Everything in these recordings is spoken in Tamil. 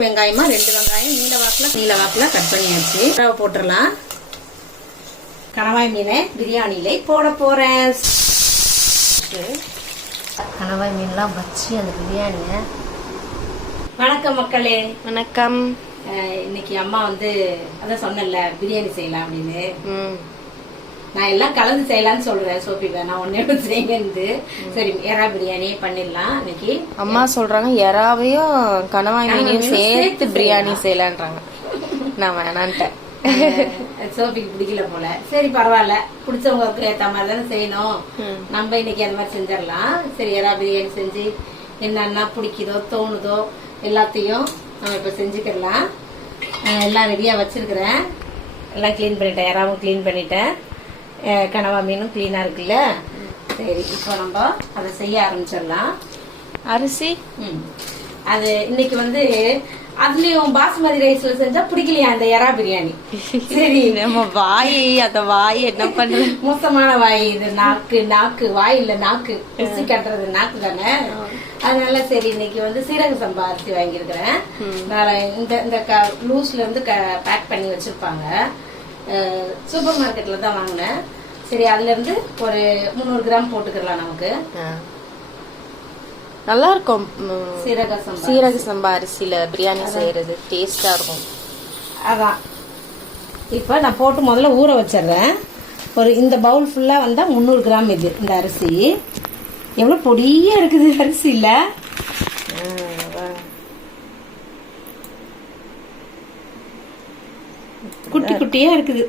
வெங்காயமா 2 வெங்காயம் நீல வாக்குல கட் பண்ணியாச்சு. ரவை போட்டுடலாம். கணவாய் மீனை பிரியாணியில போட போறேன். கணவாய் மீன்லாம் வச்சு அந்த பிரியாணிய. வணக்கம் மக்களே. வணக்கம். இன்னைக்கு அம்மா அதான் சொன்னல பிரியாணி செய்யலாம் அப்படின்னு. நான் எல்லாம் கலந்து செய்யலாம்னு சொல்றேன். சோபிகா நான் ஒன்னே செய்யுங்க. சரி எறா பிரியாணியே பண்ணிடலாம் இன்னைக்கு. அம்மா சொல்றாங்க எறாவையும் கணவாய் மீனையும் சேர்த்து பிரியாணி செய்யலான்றாங்க. நான் வேணான்ட்டேன். சோபிக்கு பிடிக்கல போல. சரி பரவாயில்ல, பிடிச்சவங்களுக்கு ஏத்த மாதிரி தானே செய்யணும். நம்ம இன்னைக்கு அந்த மாதிரி செஞ்சிடலாம். சரி எறா பிரியாணி செஞ்சு என்னென்ன பிடிக்குதோ தோணுதோ எல்லாத்தையும் நம்ம இப்ப செஞ்சுக்கலாம். எல்லாம் ரெடியா வச்சிருக்கிறேன். எல்லாம் கிளீன் பண்ணிட்டேன். எறாவும் கிளீன் பண்ணிட்டேன். கனவா மீனும் கிளீனா இருக்குல்ல. சரி இப்போ நம்ம அதை செய்ய ஆரம்பிச்சிடலாம். அரிசி அது இன்னைக்கு அதுலயும் பாசுமதி ரைஸ்ல செஞ்சா பிடிக்கலையா அந்த எறா பிரியாணி. சரி நம்ம வாய் என்ன பண்றது, மோசமான வாய் இது. நாக்கு வாய் இல்ல, நாக்கு ருசி கட்டுறது நாக்கு தானே. அதனால சரி இன்னைக்கு சீரக சம்பா அரிசி வாங்கியிருக்கிறேன். இந்த லூஸ்ல இருந்து பேக் பண்ணி வச்சிருப்பாங்க. சூப்பர் மார்க்கெட்ல தான் வாங்கினேன். சரி அதுல இருந்து ஒரு 300 கிராம் போட்டுக்கலாம். நமக்கு நல்லா இருக்கும். சீரக சம்பா அரிசியில பிரியாணி செய்யறது டேஸ்டா இருக்கும். அதான் இப்ப நான் போட்டு முதல்ல ஊற வச்சிடுறேன். இந்த பவுல் ஃபுல்லா 300 கிராம் இது. இந்த அரிசி எவ்வளவு பொடியா இருக்குது அரிசி இல்ல. குட்டி குட்டியா இருக்குது.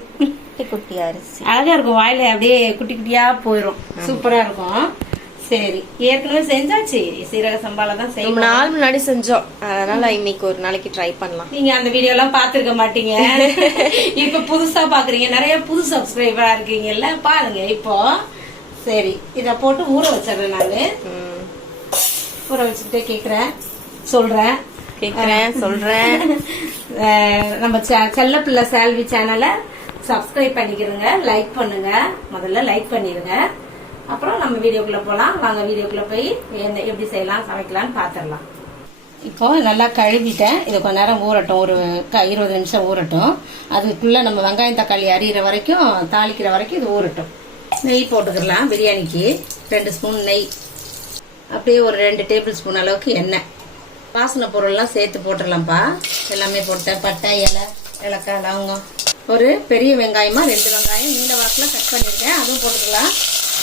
குட்டி அரிசி அழகா இருக்கும். வாயில அப்படியே குட்டி குட்டியா போயிரும். சூப்பரா இருக்கும். சரி ஏற்கனவே செஞ்சாச்சு. சீரக சம்பால தான் செய்யணும். 4 நாள் முன்னாடி செஞ்சோம். அதனால இன்னைக்கு ஒரு நாளைக்கு ட்ரை பண்ணலாம். நீங்க அந்த வீடியோ எல்லாம் பாத்துருக்க மாட்டீங்க. இப்ப புதுசா பாக்குறீங்க. நிறைய புது சப்ஸ்கிரைபரா இருக்கீங்கல்ல, பாருங்க இப்போ. சரி இத போட்டு ஊற வச்சிடுறேன். நானு ஊற வச்சுக்கிட்டே சொல்றேன். நம்ம செல்ல பிள்ளை சால்வி சேனலை சப்ஸ்கிரைப் பண்ணிக்கிறங்க, லைக் பண்ணுங்க. முதல்ல லைக் பண்ணிருங்க. அப்புறம் நம்ம வீடியோக்குள்ள போலாம். வாங்க வீடியோக்குள்ள போய் எப்படி செய்யலாம் சமைக்கலாம்னு பாத்திரலாம். இப்போ நல்லா கழுவிட்டேன். இது கொஞ்ச நேரம் ஊறட்டும். ஒரு 20 நிமிஷம் ஊறட்டும். அதுக்குள்ள நம்ம வெங்காயம் தக்காளி அரியிற வரைக்கும், தாளிக்கிற வரைக்கும் இது ஊறட்டும். நெய் போட்டுக்கலாம். பிரியாணிக்கு 2 ஸ்பூன் நெய், அப்படியே ஒரு 2 டேபிள் ஸ்பூன் அளவுக்கு எண்ணெய். வாசனை பொருள்லாம் சேர்த்து போட்டுடலாம்ப்பா. எல்லாமே போட்டேன். பட்டை, இலை, ஏலக்காய், லவங்கம். ஒரு பெரிய வெங்காயமா 2 வெங்காயம் நீல வாக்குல கட் பண்ணிருக்கேன். அதுவும் போட்டுக்கலாம்.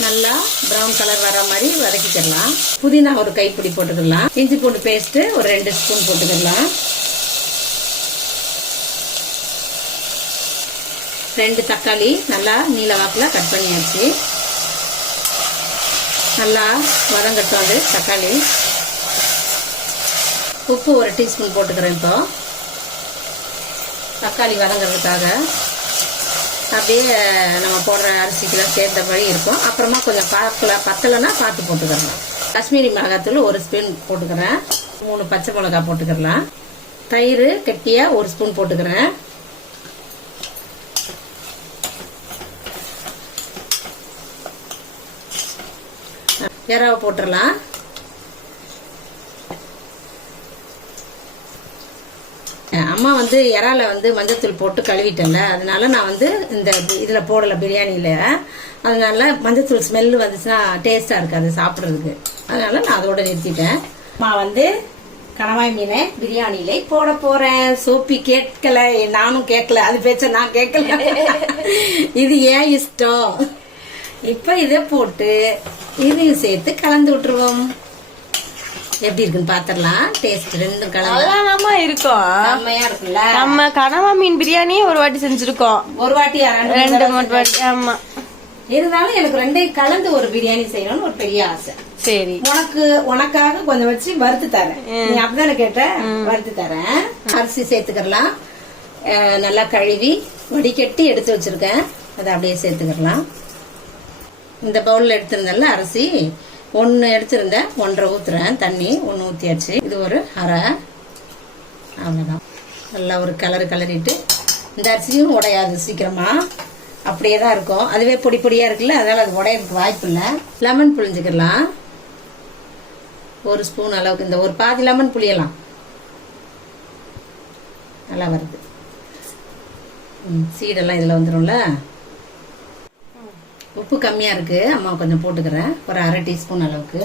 நல்லா பிரவுன் கலர் வர மாதிரி வதக்கிக்கலாம். புதினா ஒரு கைப்பிடி போட்டுக்கலாம். இஞ்சி பூண்டு பேஸ்ட் ஒரு 2 ஸ்பூன் போட்டுக்கலாம். 2 தக்காளி நல்லா நீல வாக்குல கட் பண்ணியாச்சு. நல்லா வதங்கட்டும் அது தக்காளி. உப்பு ஒரு டீஸ்பூன் போட்டுக்கிறேன். இப்போ தக்காளி வதங்கிறதுக்காக அப்படியே நம்ம போடுற அரிசிக்கெல்லாம் சேர்ந்தபடி இருக்கும். அப்புறமா கொஞ்சம் பத்தலைன்னா பார்த்து போட்டுக்கிறலாம். காஷ்மீரி மிளகாத்தூள் 1 ஸ்பூன் போட்டுக்கிறேன். 3 பச்சை மிளகாய் போட்டுக்கிறலாம். தயிர் கெட்டியா 1 ஸ்பூன் போட்டுக்கிறேன். எறாவை போட்டுடலாம். அம்மா இறால மஞ்சத்தூள் போட்டு கழுவிட்டேன்ல, அதனால நான் இந்த இதுல போடல பிரியாணியில. அதனால மஞ்சத்தூள் ஸ்மெல் வந்துச்சுன்னா டேஸ்டா இருக்காது சாப்பிடுறதுக்கு. அதனால நான் அதோட நிறுத்திட்டேன். அம்மா கணவாய் மீனை பிரியாணியில போட போறேன். சோப்பி கேட்கல, நானும் கேட்கல. அது பேச்ச நான் கேட்கல. இது ஏன் இஷ்டம். இப்ப இதை போட்டு இதையும் சேர்த்து கலந்து விட்டுருவோம். எப்படி இருக்குன்னு பாத்திரலாம். டேஸ்ட் 2 கலந்து இருக்கும். செம்மையா இருக்குல்ல. நம்ம கனவா மீன் பிரியாணி ஒரு வாட்டி செஞ்சிருக்கோம். ஒரு வாட்டி 2 வாட்டி. ஆமா, இருந்தாலும் எனக்கு 2 கலந்து ஒரு பிரியாணி செய்யணும்னு ஒரு பெரிய ஆசை. சரி உனக்காக கொஞ்சம் வச்சு வறுத்து தரேன். நீ அப்படிதானே கேட்ட, வறுத்து தரேன். அரிசி சேர்த்துக்கலாம். நல்லா கழுவி வடிகட்டி எடுத்து வச்சிருக்கேன். அதை அப்படியே சேர்த்துக்கலாம். இந்த பவுல்ல எடுத்திருந்தேன்ல அரிசி, 1 எடுத்திருந்தேன். 1.5 ஊத்துறேன் தண்ணி. 1 ஊத்தியாச்சு. இது ஒரு அரை. அவ்வளவுதான். நல்லா ஒரு கிளறிட்டு, இந்த அரிசியும் உடையாது சீக்கிரமா, அப்படியேதான் இருக்கும். அதுவே பொடி பொடியா இருக்குல்ல, அதனால அது உடையறதுக்கு வாய்ப்பு இல்லை. லெமன் புழிஞ்சுக்கலாம். 1 ஸ்பூன் அளவுக்கு. இந்த ஒரு பாதி லெமன் புளியலாம். நல்லா வருது. சீடெல்லாம் இதில் வந்துடும்ல. உப்பு கம்மியாக இருக்குது, அம்மா கொஞ்சம் போட்டுக்கிறேன், ஒரு 1/2 டீஸ்பூன் அளவுக்கு.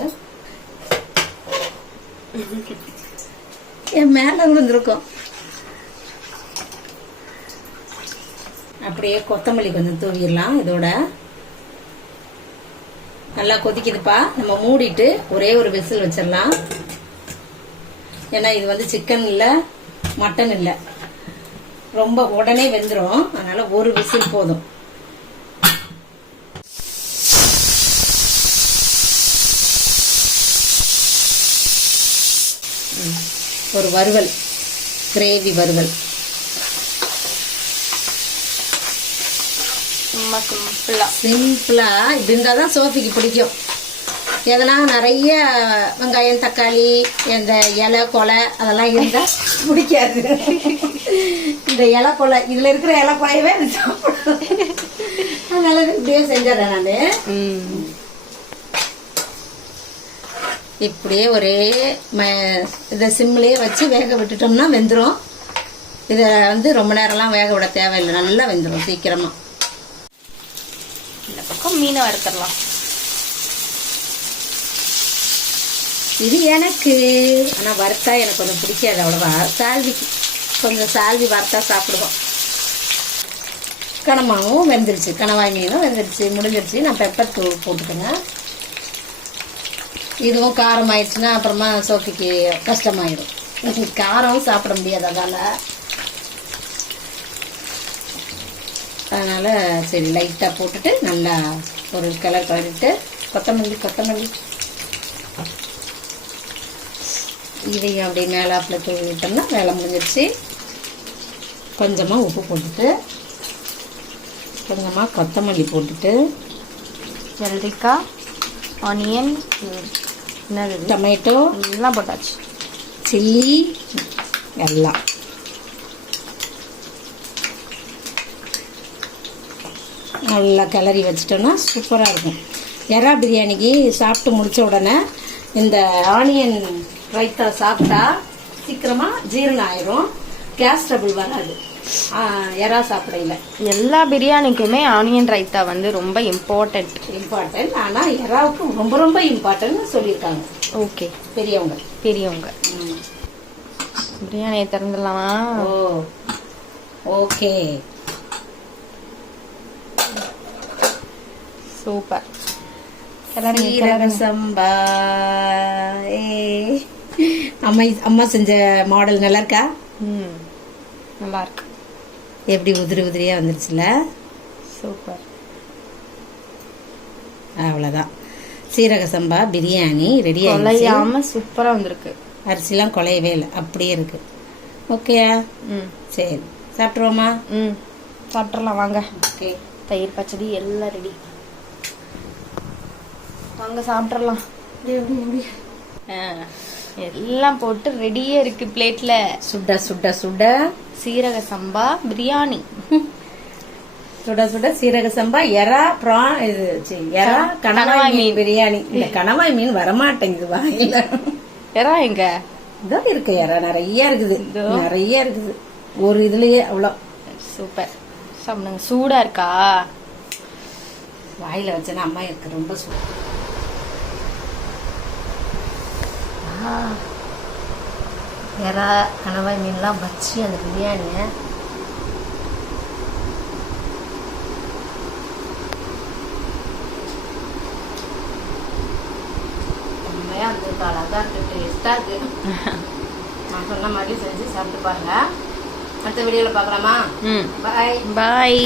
என் மேலே விழுந்துருக்கும். அப்படியே கொத்தமல்லி கொஞ்சம் தூவிடலாம். இதோட நல்லா கொதிக்குதுப்பா. நம்ம மூடிட்டு ஒரே ஒரு விசில் வச்சிடலாம். ஏன்னா இது வந்து சிக்கன் இல்லை, மட்டன் இல்லை, ரொம்ப உடனே வெந்துடும். அதனால ஒரு விசில் போதும். ஒரு வறுவல், கிரேவி வறுவல். சிம்பிளா இப்படி இருந்தால் தான் சோஃபிக்கு பிடிக்கும். எதனா நிறைய வெங்காயம் தக்காளி இந்த இலை கொலை அதெல்லாம் இருந்தால் பிடிக்காது. இந்த இலை கொலை இதில் இருக்கிற இலை கொலையவே சாப்பிடுவேன். அதனால இப்படியே செஞ்சிடறேன் நான். இப்படியே ஒரே இதை சிம்லேயே வச்சு வேக விட்டுட்டோம்னா வெந்துடும். இதை வந்து ரொம்ப நேரம்லாம் வேக விட தேவையில்லை, நல்லா வெந்துடும் சீக்கிரமா. இந்த பக்கம் மீனை வறுத்துடலாம். இது எனக்கு ஆனால் வறுத்தா எனக்கு கொஞ்சம் பிடிக்காது அவ்வளோவா. சால்விக்கு கொஞ்சம் சால்வி வறுத்தா சாப்பிடுவோம். கனமாவும் வெந்துருச்சு, கணவாய் மீனும் வெந்துருச்சு, முடிஞ்சிருச்சு. நான் பெப்பர் தூள் போட்டுக்கோங்க. இதுவும் காரம் ஆயிடுச்சுன்னா அப்புறமா சோஃபிக்கு கஷ்டமாயிடும். காரம் சாப்பிட முடியாது அதனால சரி லைட்டாக போட்டுட்டு நல்லா ஒரு கலர் கலரிட்டு கொத்தமல்லி இதையும் அப்படியே மேலாப்பில் தூவி விட்டோம்னா வேலை முடிஞ்சிருச்சு. கொஞ்சமாக உப்பு போட்டுட்டு கொஞ்சமாக கொத்தமல்லி போட்டுட்டு வெள்ளரிக்காய், ஆனியன், டொமேட்டோ எல்லாம் போட்டாச்சு, சில்லி எல்லாம். நல்லா கிளறி வச்சிட்டோன்னா சூப்பராக இருக்கும். எறா பிரியாணிக்கு சாப்பிட்டு முடித்த உடனே இந்த ஆனியன் ரைத்தா சாப்பிட்டா சீக்கிரமாக ஜீரணம் ஆயிரும், கேஸ் ட்ரபிள் வராது. எறா சாப்பிடையில எல்லா பிரியாணிக்குமே ஆனியன் ரைத்தா வந்து ரொம்ப இம்பார்ட்டன்ட். ஆனால் எறாவுக்கு ரொம்ப ரொம்ப இம்பார்ட்டன்ட்னு சொல்லியிருக்காங்க. ஓகே, பெரியவங்க. பிரியாணியை திறந்துடலாமா? Okay, super. சீரக சம்பா. அம்மா செஞ்ச மாடல் நல்லா இருக்கா? நல்லா இருக்கு. எப்படி உதிரியா வந்துருச்சுல, சூப்பர். அவ்வளோதான், சீரக சம்பா பிரியாணி ரெடி ஆயிடுச்சு. சூப்பரா வந்திருக்கு. அரிசிலாம் குலையவே இல்லை, அப்படியே இருக்கு. ஓகேயா? சரி, சாப்பிட்ருவோமா? சாப்பிட்றலாம் வாங்க. ஓகே, தயிர் பச்சடி எல்லாம் ரெடி, வாங்க சாப்பிட்றலாம். எல்லாம் போட்டு ரெடியே இருக்கு பிளேட்ல. சுட சுட சுட சீரக சம்பா பிரியாணி. சுட சுட சீரக சம்பா எறா ப்ரான், இது எறா கணவாய் மீன் பிரியாணி. இந்த கணவாய் மீன் வரமாட்டேங்குது வாயில. எறா எங்க? இதோ இருக்கு, எறா நிறைய இருக்குது, ஒரு இதுலயே அவ்வளோ. சூப்பர், சாப்பிடுங்க. சூடா இருக்கா? வாயில வச்சேன்னா அம்மா இருக்கு ரொம்ப சூடு. எறா கணவாய் மீன்லாம் வச்சு அந்த பிரியாணியை உண்மையா அந்த அழகா இருக்கு, டேஸ்டா இருக்கு. நான் சொன்ன மாதிரி செஞ்சு சாப்பிட்டு பாருங்க. அடுத்த வீடியோல பார்க்கலாமா? பாய்.